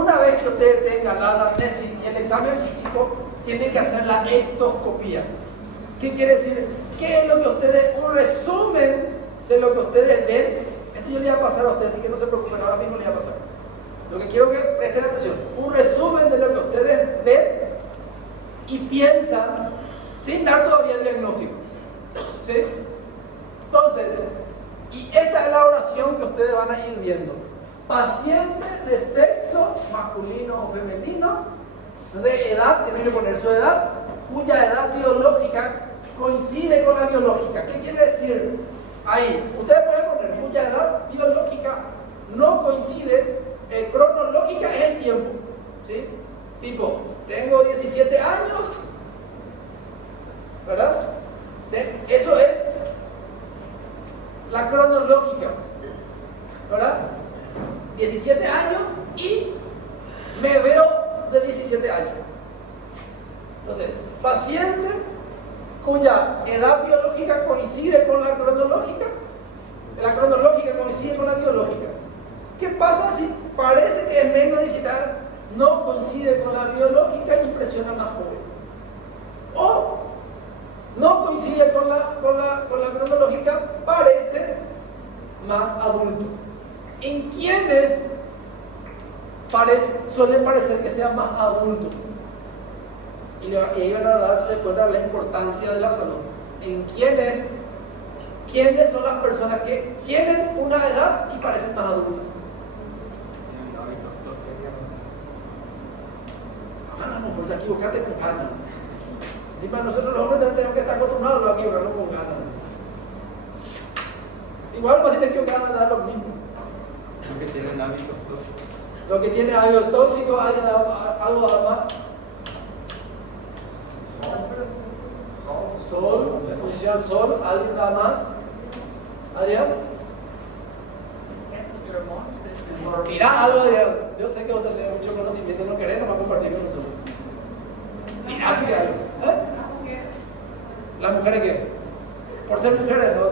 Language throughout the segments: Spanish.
una vez que ustedes tengan la anamnesis y el examen físico, tienen que hacer la ectoscopía. ¿Qué quiere decir? ¿Qué es lo que ustedes, un resumen de lo que ustedes ven? Esto yo le voy a pasar a ustedes, así que no se preocupen, ahora mismo le voy a pasar. Lo que quiero que presten atención, un resumen de lo que ustedes ven y piensan sin dar todavía el diagnóstico. ¿Sí? Entonces, y esta es la oración que ustedes van a ir viendo. Paciente de sexo masculino o femenino, de edad, tienen que poner su edad, cuya edad biológica coincide con la biológica. ¿Qué quiere decir? Ahí, ustedes pueden poner cuya edad biológica no coincide, cronológica es el tiempo. ¿Sí? Tipo, tengo 17 años, ¿verdad? Eso es la cronológica, ¿verdad? 17 años y me veo de 17 años. Entonces, paciente cuya edad biológica coincide con la cronológica coincide con la biológica. ¿Qué pasa si parece que es menos de 17 años, no coincide con la biológica y impresiona más joven? O no coincide con la cronológica, parece más adulto. ¿En quiénes suelen parecer que sea más adulto? Y ahí van a darse cuenta de la importancia de la salud. ¿En quiénes son las personas que tienen una edad y parecen más adultos? No, fuerza, equivocate con ganas. Encima nosotros los hombres tenemos que estar acostumbrados a equivocarnos con ganas. Igual los pacientes que van a dar lo mismo. Los que tienen hábitos tóxicos. Los que tienen hábitos tóxicos, algo más. Sol, exposición al sol, ¿alguien da más? ¿Adrián? Tira algo, Adrián. Yo sé que vos tenés mucho conocimiento, no querés, no va a compartir con nosotros. Tira así algo. ¿Las mujeres qué? ¿Por ser mujeres? No.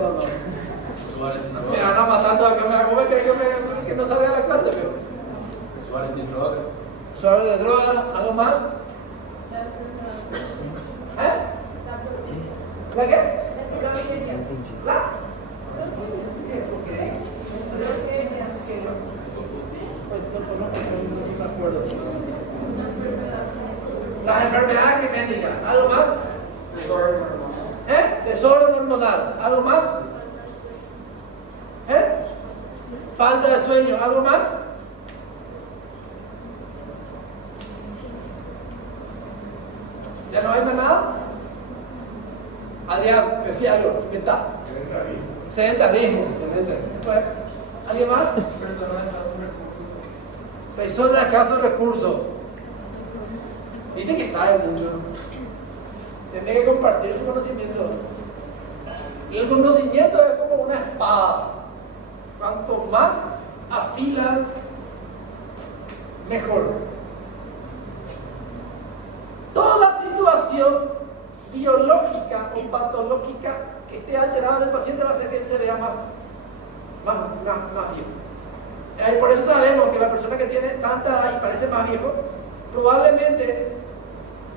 Me van a matar acá, ¿cómo crees que no salga a la clase? Usuarios de droga. Usuarios de droga, ¿algo más? ¿La qué? ¿La? Pues no me acuerdo. Las enfermedades genéticas, ¿algo más? Desorden hormonal, ¿algo más? Falta de sueño, ¿algo más? ¿Ya no hay más nada? Adrián, decía algo, inventá. Sedentarismo. Bueno, ¿alguien más? Personas de escasos recursos. Viste que sabe mucho. Tiene que compartir su conocimiento. Y el conocimiento es como una espada. Cuanto más afilan, mejor. Toda situación biológica o patológica que esté alterada en el paciente va a hacer que él se vea más viejo. Por eso sabemos que la persona que tiene tanta edad y parece más viejo, probablemente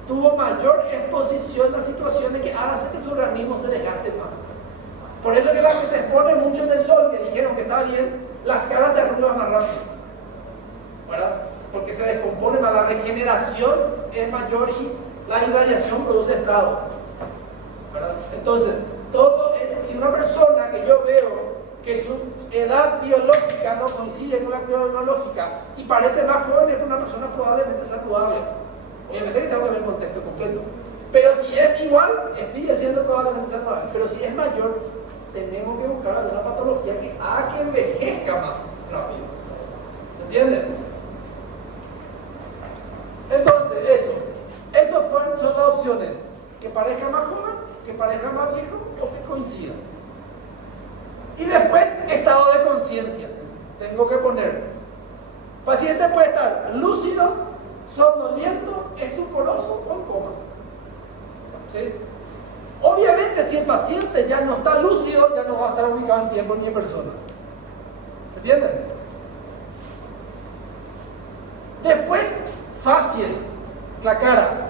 tuvo mayor exposición a situaciones que hace que su organismo se desgaste más. Por eso que las que se exponen mucho en el sol, que dijeron que está bien, las caras se arrugan más rápido, ¿verdad? Porque se descompone más, la regeneración es mayor y la irradiación produce estragos, ¿verdad? Entonces, si una persona que yo veo que su edad biológica no coincide con la cronológica y parece más joven, es una persona probablemente saludable. Obviamente que tengo que ver el contexto completo. Pero si es igual, sigue siendo probablemente saludable. Pero si es mayor, tenemos que buscar alguna patología que haga que envejezca más rápido. ¿Se entiende? Entonces, eso son las opciones. Que parezca más joven, que parezca más viejo o que coincida. Y después, estado de conciencia. Tengo que poner. Paciente puede estar lúcido, somnoliento, estuporoso o en coma. ¿Sí? Obviamente, si el paciente ya no está lúcido, ya no va a estar ubicado en tiempo ni en persona. ¿Se entiende? Después, facies, la cara.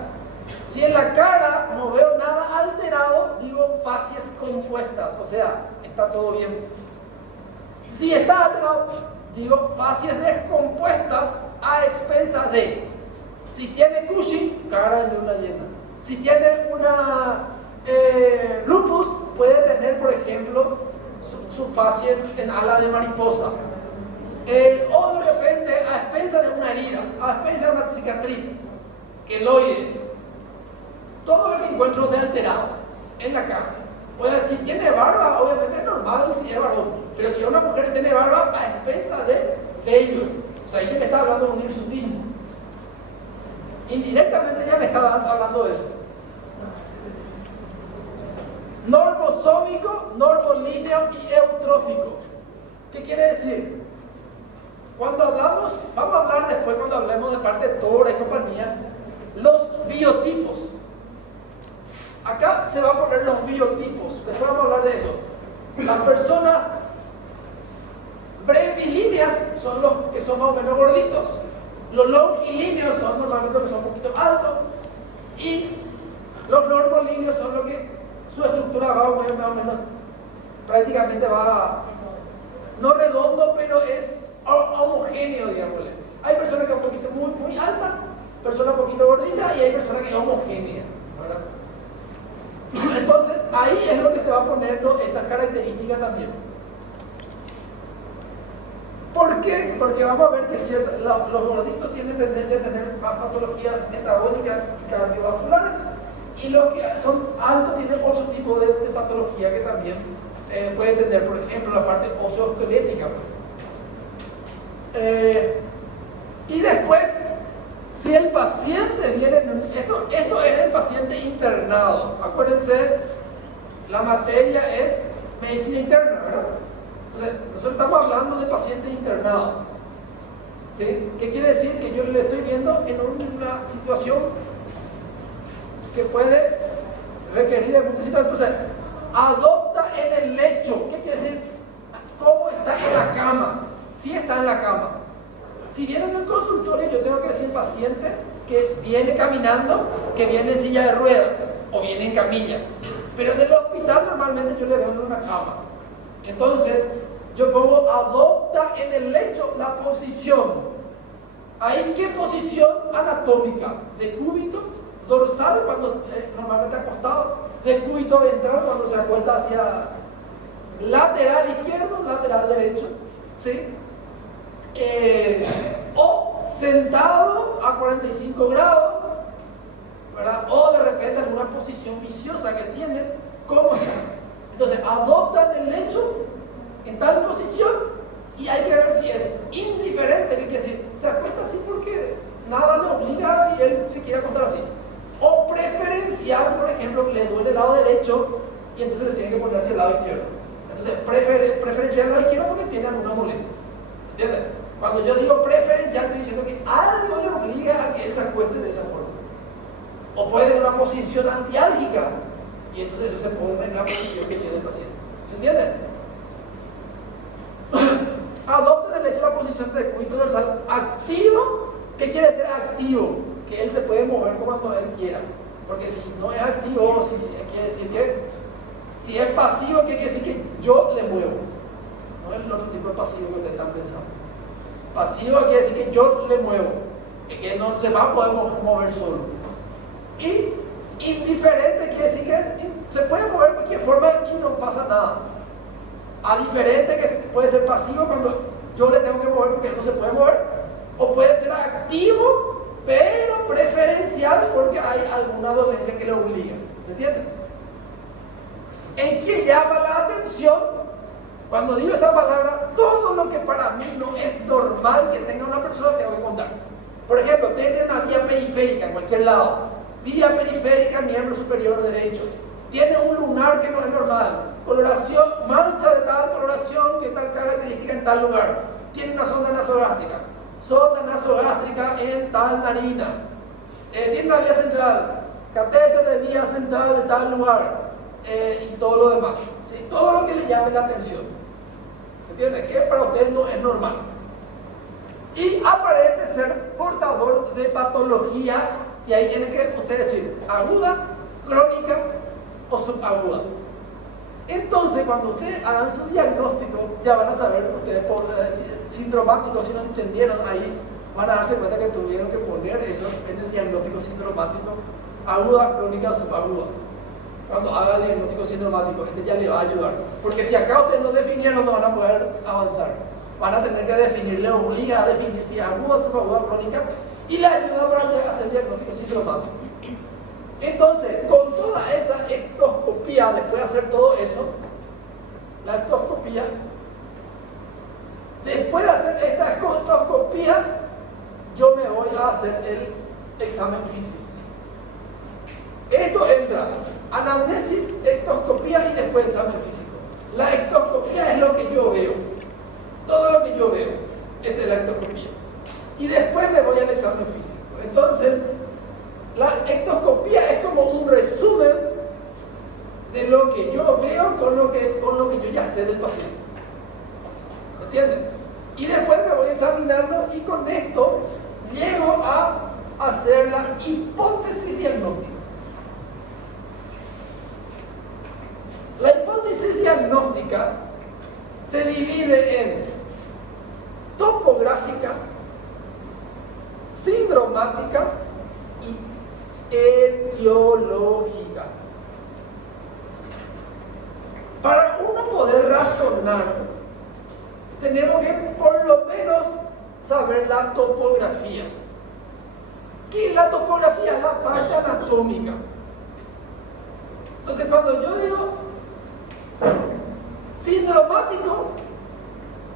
Si en la cara no veo nada alterado, digo facies compuestas, o sea, está todo bien. Si está alterado, digo facies descompuestas a expensa de. Si tiene Cushing, cara de luna llena. Si tiene una lupus, puede tener, por ejemplo, sus facies en ala de mariposa. O de repente a expensa de una herida, a expensa de una cicatriz, queloide. Todo lo que encuentro de alterado en la cara. Bueno, si tiene barba, obviamente es normal si es varón. Pero si una mujer tiene barba, a expensa de ellos. O sea, ella me está hablando de un hirsutismo. Indirectamente ya me está hablando de eso. Normosómico, normolíneo y eutrófico. ¿Qué quiere decir? Cuando hablamos, vamos a hablar después cuando hablemos de parte de tora y compañía, los biotipos. Acá se van a poner los biotipos, después vamos a hablar de eso. Las personas brevilíneas son los que son más o menos gorditos. Los longilíneos son normalmente los que son un poquito altos. Y los normolíneos son los que su estructura va más o menos, prácticamente va, no redondo, pero es homogéneo, digámosle. Hay personas que son un poquito muy altas, personas un poquito gorditas y hay personas que son homogéneas, ¿verdad? Entonces ahí es lo que se va poniendo esa característica también. ¿Por qué? Porque vamos a ver que los gorditos tienen tendencia a tener más patologías metabólicas y cardiovasculares, y los que son altos tienen otro tipo de patología que también pueden tener, por ejemplo, la parte osteoesquelética. Y después, si el paciente viene, esto es el paciente internado. Acuérdense, la materia es medicina interna, ¿verdad? Entonces, nosotros estamos hablando de paciente internado. ¿Sí? ¿Qué quiere decir? Que yo le estoy viendo en una situación que puede requerir de muchas situaciones. Entonces, adopta en el lecho. ¿Qué quiere decir? ¿Cómo está en la cama? Si está en la cama. Si viene en el consultorio, yo tengo que decir paciente que viene caminando, que viene en silla de ruedas o viene en camilla. Pero en el hospital normalmente yo le veo en una cama. Entonces, yo pongo adopta en el lecho la posición. ¿Ahí qué posición anatómica? De cúbito dorsal cuando normalmente acostado, de cúbito ventral cuando se acuesta hacia lateral izquierdo, lateral derecho, ¿sí? O sentado a 45 grados, ¿verdad? O de repente en una posición viciosa que tiene, ¿cómo está? Entonces adoptan el lecho en tal posición y hay que ver si es indiferente, que quiere decir, se acuesta así porque nada le obliga y él se quiere acostar así. O preferencial, por ejemplo, le duele el lado derecho y entonces le tiene que ponerse el lado izquierdo. Entonces preferencial el lado izquierdo porque tiene alguna molestia. ¿Se entiende? Cuando yo digo preferencial, estoy diciendo que algo le obliga a que él se acueste de esa forma. O puede tener una posición antiálgica y entonces eso se pone en la posición que tiene el paciente. ¿Se entiende? Adopten el hecho la posición de cúbito dorsal activo. ¿Qué quiere decir activo? Que él se puede mover cuando él quiera. Porque si no es activo, quiere decir que si es pasivo, ¿qué quiere decir? Que yo le muevo. No es el otro tipo de pasivo que ustedes están pensando. Pasivo quiere decir que yo le muevo, que no se va a poder mover solo. Y indiferente quiere decir que se puede mover de cualquier forma y no pasa nada. A diferente que puede ser pasivo cuando yo le tengo que mover porque él no se puede mover, o puede ser activo pero preferencial porque hay alguna dolencia que le obliga. ¿Se entiende? ¿En qué llama la atención? Cuando digo esa palabra, todo lo que para mí no es normal que tenga una persona tengo que contar. Por ejemplo, tiene una vía periférica en cualquier lado. Vía periférica, miembro superior derecho. Tiene un lunar que no es normal. Coloración, mancha de tal coloración, que tal característica en tal lugar. Tiene una sonda nasogástrica. Sonda nasogástrica en tal narina. Tiene una vía central. Catéter de vía central de tal lugar. Y todo lo demás. ¿Sí? Todo lo que le llame la atención. ¿Entiendes? Que para usted no es normal. y aparente ser portador de patología, y ahí tiene que usted decir aguda, crónica o subaguda. Entonces, cuando ustedes hagan su diagnóstico, ya van a saber ustedes por sindromático, si no entendieron ahí, van a darse cuenta que tuvieron que poner eso en el diagnóstico sindromático, aguda, crónica, subaguda. Cuando haga el diagnóstico sindromático, este ya le va a ayudar. Porque si acá ustedes no definieron, no van a poder avanzar. Van a tener que definir, le obliga a definir si es aguda, subaguda, crónica, y le ayuda para hacer el diagnóstico sindromático. Entonces, con toda esa ectoscopía, después de hacer todo eso, la ectoscopía, después de hacer esta ectoscopía, yo me voy a hacer el examen físico. Esto entra anamnesis, ectoscopía y después examen físico. La ectoscopía es lo que yo veo. Todo lo que yo veo, esa es la ectoscopía. Y después me voy al examen físico. Entonces, la ectoscopía es como un resumen de lo que yo veo con lo que yo ya sé del paciente. ¿Se entiende? Y después me voy examinando y con esto llego a hacer la hipótesis diagnóstica. La hipótesis diagnóstica se divide en topográfica, sindromática y etiológica. Para uno poder razonar, tenemos que por lo menos saber la topografía. ¿Qué es la topografía? La parte anatómica. Entonces, cuando yo digo sindromático,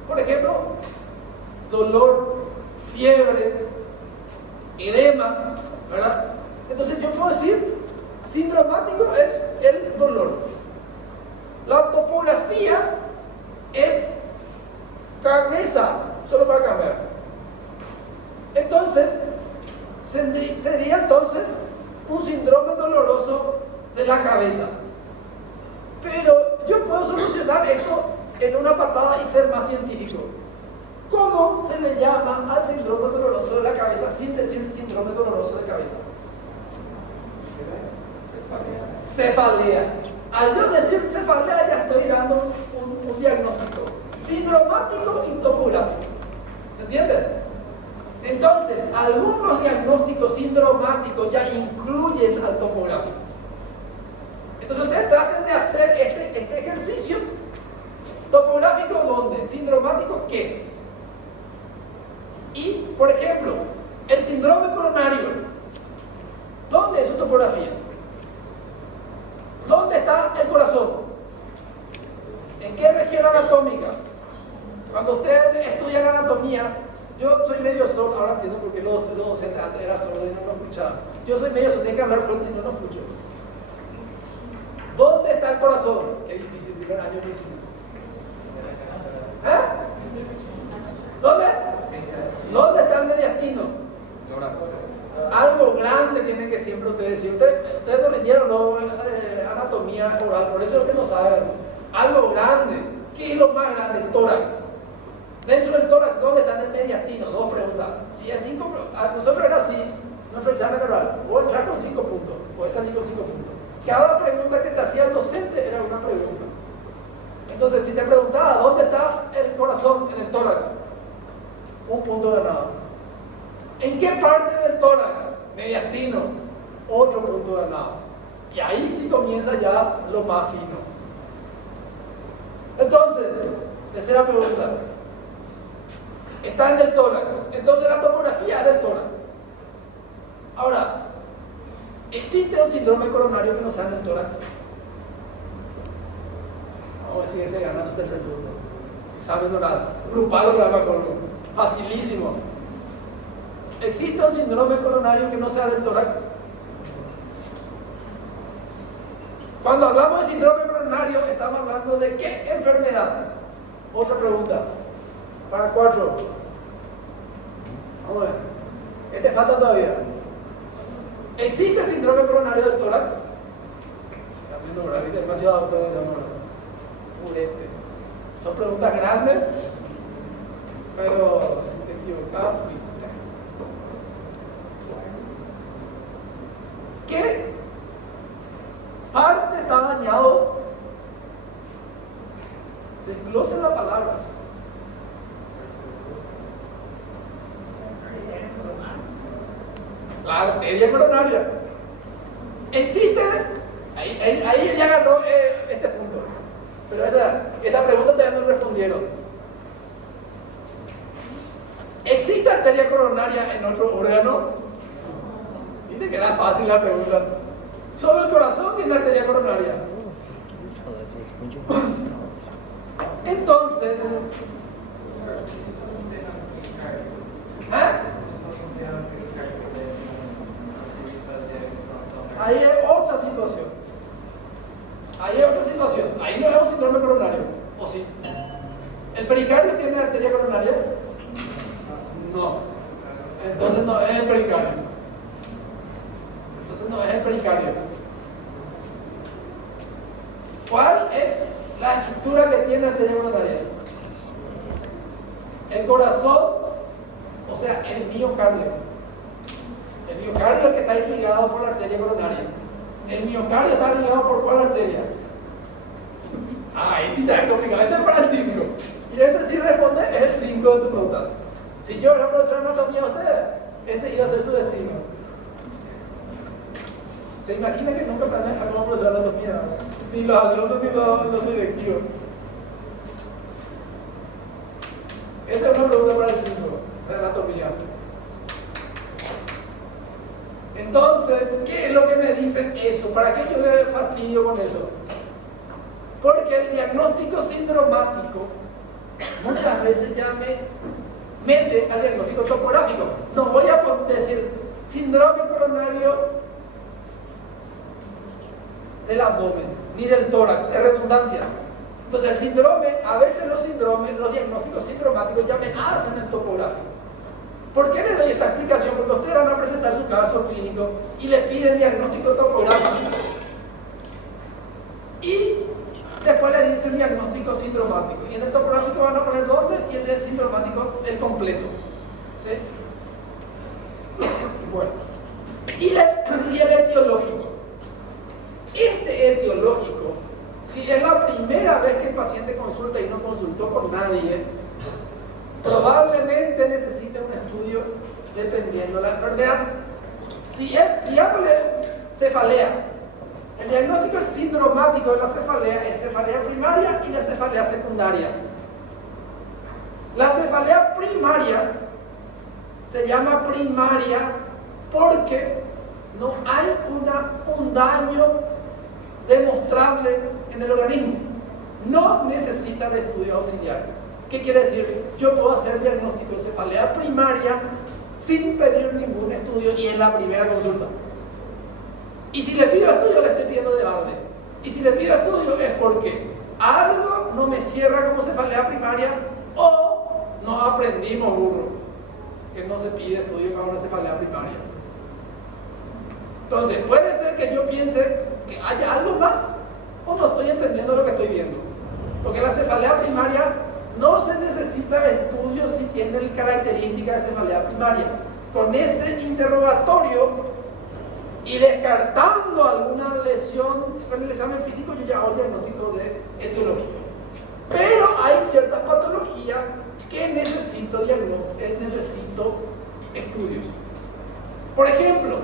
por ejemplo, dolor, fiebre, edema, ¿verdad? Entonces yo puedo decir, sindromático es el dolor. La topografía es cabeza, solo para cambiar. Entonces, sería entonces un síndrome doloroso de la cabeza. Pero yo puedo solucionar esto en una patada y ser más científico. ¿Cómo se le llama al síndrome doloroso de la cabeza sin decir síndrome doloroso de cabeza? Cefalea. Al yo decir cefalea ya estoy dando un diagnóstico sindromático y topográfico. ¿Se entiende? Entonces, algunos diagnósticos sindromáticos ya incluyen al topográfico. Entonces ustedes traten de hacer este ejercicio. Topográfico, ¿dónde? Sindromático, ¿qué? Y, por ejemplo, el síndrome coronario, ¿dónde es su topografía? ¿Dónde está el corazón? ¿En qué región anatómica? Cuando ustedes estudian anatomía, yo soy medio sordo, ahora entiendo por qué los docentes antes era sordo y no lo escuchaba. Yo soy medio sordo, tengo que hablar fuerte y no lo escucho. ¿Dónde está el corazón? Qué difícil, primer año de medicina. ¿Dónde? ¿Dónde está el mediastino? Algo grande tiene que siempre ustedes decir. Ustedes no rindieron anatomía oral, por eso es lo que no saben. Algo grande. ¿Qué es lo más grande? El tórax. Dentro del tórax, ¿dónde está el mediastino? Dos preguntas. Si es 5, nosotros era así, nuestro examen oral. Voy a entrar con 5 puntos, puedes salir con 5 puntos. Cada pregunta que te hacía el docente era una pregunta. Entonces, si te preguntaba dónde está el corazón en el tórax, un punto ganado. ¿En qué parte del tórax? Mediastino, otro punto ganado. Y ahí sí comienza ya lo más fino. Entonces, tercera pregunta. Está en el tórax. Entonces la topografía es del tórax. Ahora, ¿existe un síndrome coronario que no sea en el tórax? Vamos a ver si ese gana su tercer punto. Examen oral. Grupal o grama colmo. Facilísimo. ¿Existe un síndrome coronario que no sea del tórax? Cuando hablamos de síndrome coronario, estamos hablando de ¿qué enfermedad? Otra pregunta. Para 4. Vamos a ver. ¿Qué te falta todavía? ¿Existe síndrome coronario del tórax? Está viendo horario, demasiado auto de purete. Son preguntas grandes, pero equivocada fuiste. ¿Qué parte está dañado? Desglosen la palabra. La arteria coronaria. Existe, ahí ya ganó este punto. Pero esta pregunta todavía no respondieron. ¿Existe arteria coronaria en otro órgano? Viste que era fácil la pregunta. Solo el corazón tiene arteria coronaria. Entonces, ahí hay otra situación. Ahí no es un síndrome coronario, ¿o sí? ¿El pericardio tiene arteria coronaria? No. Entonces no es el pericardio. ¿Cuál es la estructura que tiene arteria coronaria? El corazón, o sea, el miocardio. El miocardio es el que está irrigado por la arteria coronaria. El miocardio está irrigado por ¿cuál arteria? Ahí sí está complicado. Ese es para el 5. Y ese sí responde, es el 5 de tu pregunta. Si yo era profesor de anatomía a ustedes, ese iba a ser su destino. ¿Se imagina que nunca planean a como profesor de anatomía? Ni los alumnos ni los directivos. Esa es una pregunta para el 5, de anatomía. Entonces, ¿qué es lo que me dicen eso? ¿Para qué yo le fastidio con eso? Porque el diagnóstico sindromático muchas veces ya me mete al diagnóstico topográfico. No voy a decir síndrome coronario del abdomen ni del tórax, es redundancia. Entonces el síndrome, a veces los diagnósticos sindromáticos ya me hacen el topográfico. ¿Por qué le doy esta explicación? Porque ustedes van a presentar su caso clínico y le piden diagnóstico topográfico. Y después le dicen diagnóstico sindromático. Y en el topográfico van a poner dónde y en el sindromático el completo. ¿Sí? Bueno. Y el etiológico. Este etiológico, si es la primera vez que el paciente consulta y no consultó con nadie, probablemente necesite un estudio dependiendo de la enfermedad. Si es, digámosle, cefalea, el diagnóstico sindromático de la cefalea es cefalea primaria y la cefalea secundaria. La cefalea primaria se llama primaria porque no hay un daño demostrable en el organismo. No necesita de estudios auxiliares. ¿Qué quiere decir? Yo puedo hacer diagnóstico de cefalea primaria sin pedir ningún estudio y en la primera consulta. Y si le pido estudio, le estoy pidiendo de balde. Y si le pido estudio es porque algo no me cierra como cefalea primaria o no aprendimos, burro, que no se pide estudio con una cefalea primaria. Entonces, puede ser que yo piense que haya algo más o no estoy entendiendo lo que estoy viendo. Porque la cefalea primaria no se necesita estudio si tiene características de cefalea primaria. Con ese interrogatorio y descartando alguna lesión con el examen físico, yo ya hago el diagnóstico de etiológico. Pero hay ciertas patologías que necesito estudios. Por ejemplo,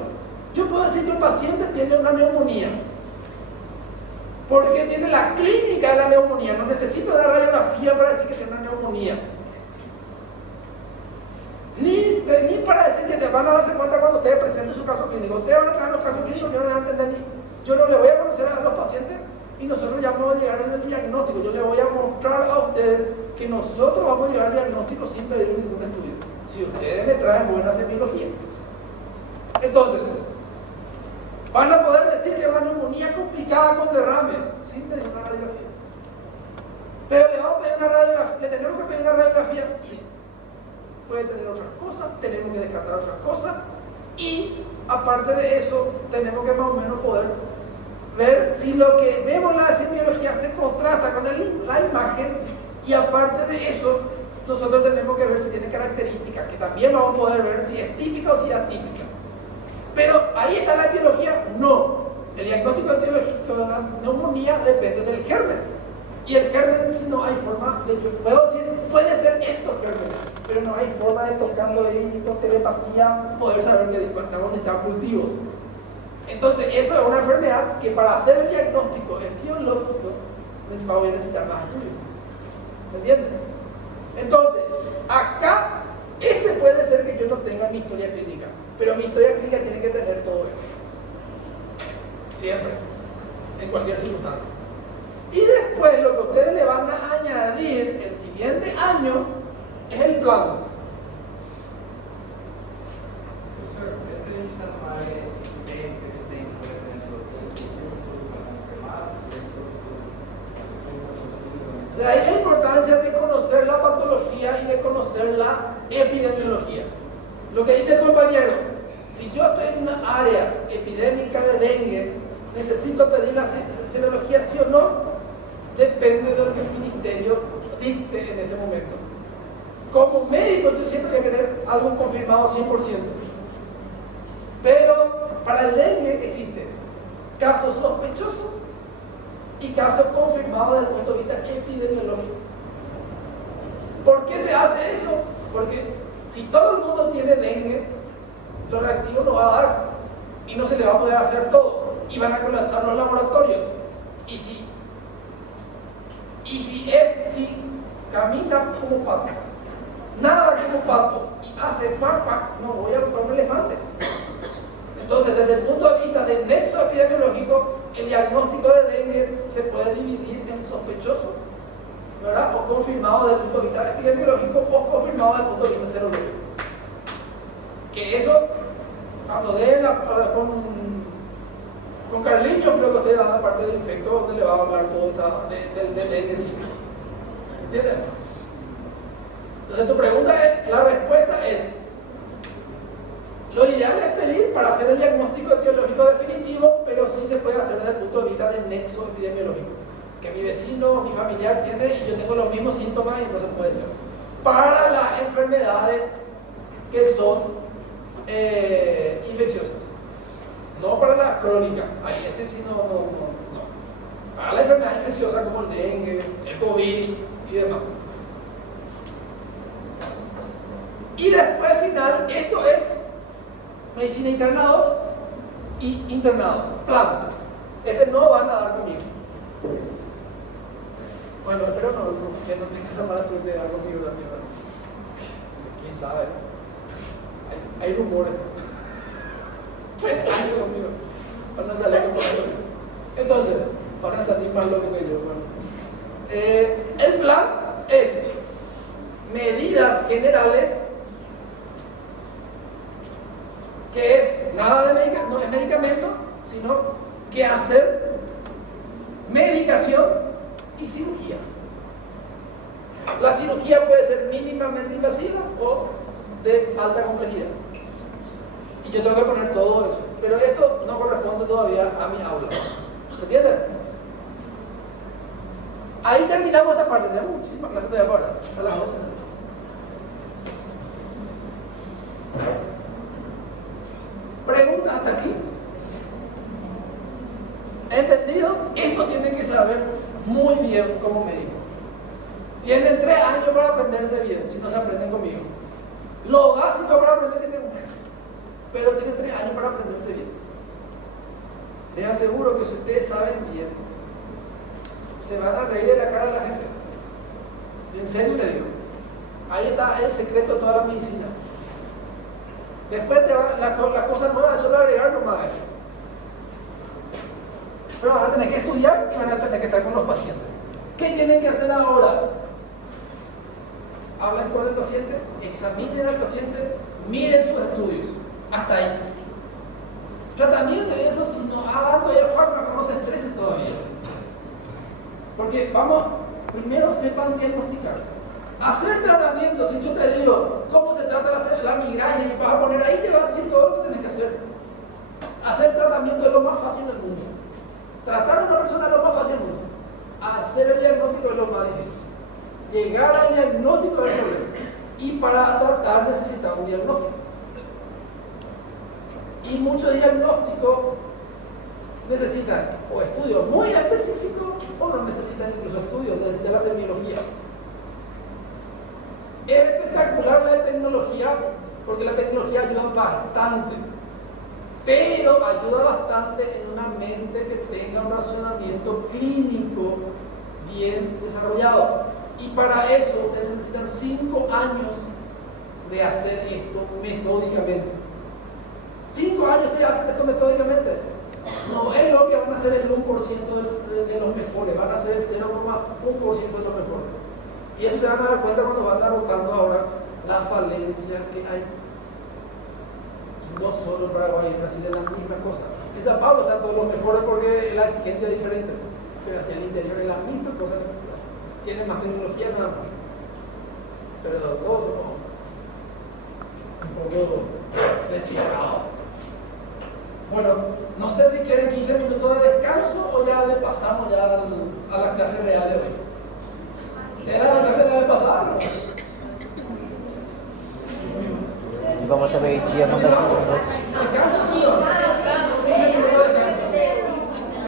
yo puedo decir que un paciente tiene una neumonía porque tiene la clínica de la neumonía. No necesito dar radiografía para decir que tiene una neumonía. Ni para decir que te van a darse cuenta cuando ustedes presenten su caso clínico. Ustedes van a traer los casos clínicos, yo no les voy a entender yo no les voy a conocer a los pacientes y nosotros ya vamos a llegar en el diagnóstico. Yo les voy a mostrar a ustedes que nosotros vamos a llegar al diagnóstico sin pedir ningún estudio. Si ustedes me traen buena semiología. Entonces, van a poder decir que es una neumonía complicada con derrame sin pedir una radiografía. Pero le vamos a pedir una radiografía. ¿Le tenemos que pedir una radiografía? Sí. Puede tener otras cosas, tenemos que descartar otras cosas y aparte de eso tenemos que más o menos poder ver si lo que vemos en la semiología se contrasta con la imagen y aparte de eso nosotros tenemos que ver si tiene características, que también vamos a poder ver si es típica o si es atípica. Pero ahí está la etiología, no. El diagnóstico etiológico de una neumonía depende del germen. Y el germen, si no hay forma de, yo puedo decir, puede ser estos gérmenes, pero no hay forma de tocando ahí con telepatía poder saber que necesitan cultivos. Entonces, eso es una enfermedad que para hacer el diagnóstico etiológico voy a necesitar más estudios. ¿Se entiende? Entonces, acá, puede ser que yo no tenga mi historia clínica, pero mi historia clínica tiene que tener todo esto. Siempre. En cualquier circunstancia. Y después, lo que ustedes le van a añadir el siguiente año es el plan. De ahí la importancia de conocer la patología y de conocer la epidemiología. Lo que dice el compañero, si yo estoy en una área epidémica de dengue, ¿necesito pedir la serología sí o no? Depende de lo que el ministerio dicte en ese momento. Como médico yo siempre voy a querer algo confirmado 100%. Pero para el dengue existe casos sospechosos y casos confirmados desde el punto de vista epidemiológico. ¿Por qué se hace eso? Porque si todo el mundo tiene dengue, lo reactivo no va a dar y no se le va a poder hacer todo y van a colapsar los laboratorios. Y si camina como pato, nada como pato y hace papa, no voy a buscar un elefante. Entonces, desde el punto de vista del nexo epidemiológico, el diagnóstico de dengue se puede dividir en sospechoso, ¿verdad? O confirmado desde el punto de vista epidemiológico o confirmado desde el punto de vista serológico. Que eso, cuando den con Carliño, creo que ustedes dan la parte de infecto donde le va a hablar todo esa del dengue sí. ¿Entiendes? Entonces tu pregunta es, la respuesta es, lo ideal es pedir para hacer el diagnóstico etiológico definitivo, pero sí se puede hacer desde el punto de vista del nexo epidemiológico. Que mi vecino, mi familiar tiene y yo tengo los mismos síntomas y no se puede hacer. Para las enfermedades que son infecciosas. No para las crónicas, ahí ese sí no. Para la enfermedad infecciosa como el dengue, el COVID y demás. Y después final, esto es medicina internados y internado. Plan. No van a dar conmigo. Bueno, espero que no tengan la mala suerte de dar conmigo también. ¿Quién sabe? Hay rumores. Conmigo. Van a salir como yo. Entonces, van a salir más locos que yo. Bueno. El plan es medidas generales, que es nada de no es medicamento, sino que hacer, medicación y cirugía. La cirugía puede ser mínimamente invasiva o de alta complejidad. Y yo tengo que poner todo eso. Pero esto no corresponde todavía a mi aula. ¿Entienden? Ahí terminamos esta parte. Tenemos muchísimas clases todavía para ahora. Hasta las 12. ¿Preguntas hasta aquí? ¿Entendido? Esto tienen que saber muy bien como médico. Tienen 3 años para aprenderse bien, si no se aprenden conmigo. Lo básico para aprender tiene 1 año, pero tienen 3 años para aprenderse bien. Les aseguro que si ustedes saben bien, se van a reír de la cara de la gente. En serio les digo. Ahí está el secreto de toda la medicina. Después la cosa nueva es solo agregar nomás. Pero van a tener que estudiar y van a tener que estar con los pacientes. ¿Qué tienen que hacer ahora? Hablan con el paciente, examinen al paciente, miren sus estudios. Hasta ahí. Tratamiento y eso, si no ha dado ya fármaco, no se estresen todavía. Porque primero sepan diagnosticar. Hacer tratamiento, si yo te digo cómo se trata la migraña y vas a poner ahí, te va a decir todo lo que tienes que hacer. Hacer tratamiento es lo más fácil del mundo. Tratar a una persona es lo más fácil del mundo. Hacer el diagnóstico es lo más difícil. Llegar al diagnóstico del problema. Y para tratar necesitaba un diagnóstico. Y muchos diagnósticos necesitan o estudios muy específicos o no necesitan incluso estudios de la semiología. Es espectacular la tecnología porque la tecnología ayuda bastante, pero ayuda bastante en una mente que tenga un razonamiento clínico bien desarrollado. Y para eso ustedes necesitan 5 años de hacer esto metódicamente. 5 años ustedes hacen esto metódicamente. No es lo que van a ser el 1% de los mejores, van a ser el 0,1% de los mejores. Y eso se van a dar cuenta cuando van derrotando ahora la falencia que hay. Y no solo en Paraguay, en Brasil es la misma cosa. En Sao Paulo están todos los mejores porque la exigencia es diferente, pero hacia el interior es la misma cosa que tiene más tecnología nada más. Pero todos somos un poco despistados. Bueno, no sé si quieren 15 minutos de descanso o ya les pasamos ya a la clase real de hoy. ¿Era la clase de la vez pasada? ¿No? Vamos a ver si vamos a